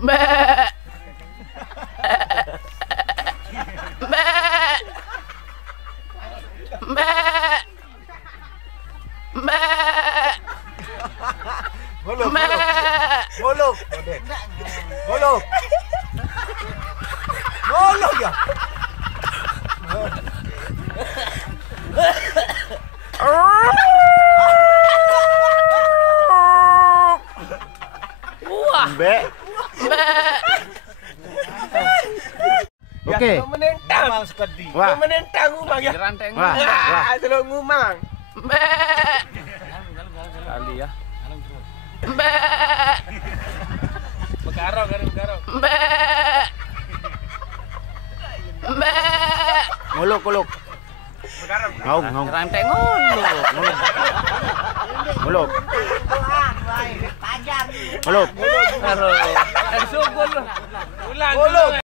Mbak. Mbak. Mbak. Mbak. Golok. Mbak. Golok. Golok. Golok ya. Wah. Mbak. Mbak. Oke. Menentang sekali. Wah. Menentang ngumang ya. Diranteng. Wah. Wah. Terus ngumang. Mbak. Kali ya. Mbak. Bekarong kan bekarong. Mbak. Mbak. Nguluk, nguluk. Bekarong. Ngaung, ngaung. Diranteng ngulu. Nguluk. Nguluk. Terus. Ulang.